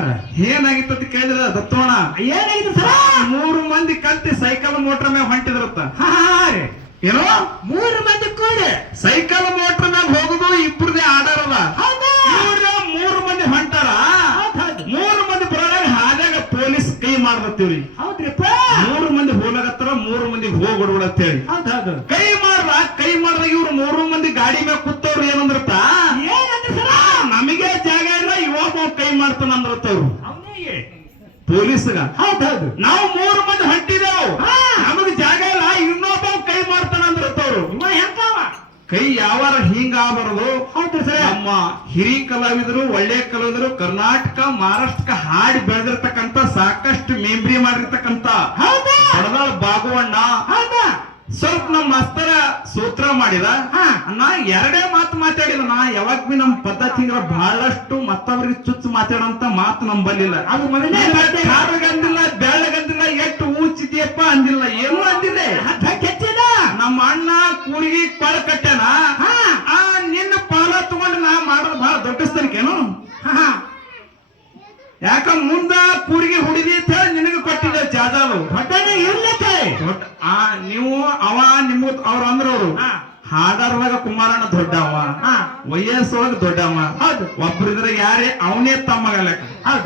sir ಏನಾಗಿತ್ತು ಅಂತ ಕೇಳಿದ್ರ ದತ್ತೋಣ ಏನಾಗಿತ್ತು ಸರ 3 ಮಂದಿ ಕಲ್ತಿ ಸೈಕಲ್ ಮೋಟರ್ ಮ್ಯಾಗ ಹೊಂಟಿದ್ರತ್ತ ರೀ ಏನೋ 3 ಮಂದಿ ಕೂಡಿ ಸೈಕಲ್ ಮೋಟರ್ ಮ್ಯಾಗ ಹೋಗುದು ಇಬ್ಬರದೇ ಆಡಾರದ ಹೌದಾ 3 ಮಂದಿ ಹೊಂಟಾರ 3 ಮಂದಿ ಬರೋದಾಗ ಹಾದಾಗ ಪೊಲೀಸ್ ಕೈ ಮಾಡ್ಬತ್ತೀವ್ರಿ ಹೌದ್ರಿಪ್ಪ 3 ಮಂದಿ ಹೋಗ್ಲಾಗತ್ತಾರ 3 ಮಂದಿ ಹೋಗ್ಬಿಡ್ಬಿಡತ್ತೇಳಿ ಹೌದು ಕೈ ಮಾಡ್ದಾಗ ಇವ್ರು 3 ಮಂದಿ ಗಾಡಿ ಮ್ಯಾಗ ಕೂತವ್ರು ಏನಂದ್ರತ ಏನಂದ್ರೆ ಸರ ನಮಗೆ ಜಾಗ ಇಲ್ಲ ಇವಾಗ ಕೈ ಮಾಡ್ತಾನ ಅಂದ್ರತ್ತವ್ರು ಅವನಿಗೆ ಪೊಲೀಸ್ಗ ಹೌದು ನಾವು 3 ಮಂದಿ ಹೊಂಟಿದೇವು ನಮಗ್ ಜಾಗ ಇಲ್ಲ ಇನ್ನೊಬ್ಬ ಕೈ ಮಾಡ್ತಾನ ಅಂದ್ರತ್ತವ್ರು ಇವ ಹೆಂಗವ ಕೈ ಯಾವಾರ ಹಿಂಗ ಆಗಬಾರದು ಹೌದು ಸರ್ ನಮ್ಮ ಹಿರಿಯ ಕಲಾವಿದರು ಒಳ್ಳೆ ಕಲಾವಿದರು ಕರ್ನಾಟಕ ಮಹಾರಾಷ್ಟ್ರಕ್ಕೆ ಹಾಡಿ ಬೆಳೆದಿರ್ತಕ್ಕಂತ ಸಾಕಷ್ಟು ಮೆಂಬ್ರಿ ಮಾಡಿರ್ತಕ್ಕಂತ ಹೌದಾ ಬಡದಾಳ ಬಾಗುವಣ್ಣ ಹೌದಾ ಸ್ವಲ್ಪ ನಮ್ಮ ಮಾಸ್ತರ ಸೂತ್ರ ಮಾಡಿದ ನಾ 2 ಮಾತು ಮಾತಾಡಿದ ನಾ ಯಾವಾಗ ಬಿ ನಮ್ ಪದ್ಧತಿ ಬಹಳಷ್ಟು ಮತ್ತೊಬ್ರಿಗೆ ಚುಚ್ಚು ಮಾತಾಡಂತ ಮಾತು ನಂಬಲ್ಲಿಲ್ಲ ಅದು ಮೊದಲೇ ಅಂದಿಲ್ಲ ಬೆಳ್ಳಗಂದಿಲ್ಲ ಎಷ್ಟು ಊಚಿದ್ಯಪ್ಪ ಅಂದಿಲ್ಲ ಏನು ಅಂದಿಲ್ಲ ಕೆಚ್ಚಿದ ನಮ್ಮ ಅಣ್ಣ ಕೂರಿಗೆ ಪಾಳ ಕಟ್ಟ್ಯಾನ ನಿನ್ನ ಪಾಲ ತಗೊಂಡು ನಾ ಮಾಡೋದು ಬಹಳ ದೊಡ್ಡಸ್ತನಿಕೇನು ಯಾಕ ಮುಂದ ಕೂರಿಗೆ ಹುಡಿದಿ ಅಂತ ಹೇಳಿ ನಿನಗೆ ಕೊಟ್ಟಿದ್ದೆ ಜಾದಾವು ಹೊಟ್ಟೆನೆ ಇರ್ಲಿಕ್ಕೆ ನೀವು ಅವ ನಿಮ್ ಅವ್ರ ಅಂದ್ರವ್ರು ಹಾಡಾರದಾಗ ಕುಮಾರಣ್ಣ ದೊಡ್ಡವ ವಯಸ್ಸೊಳಗ ದೊಡ್ಡವ ಹೌದು ಒಬ್ರಿದ್ರೆ ಯಾರೇ ಅವನೇ ತಮ್ಮಗ ಲೆಕ್ಕ ಹೌದು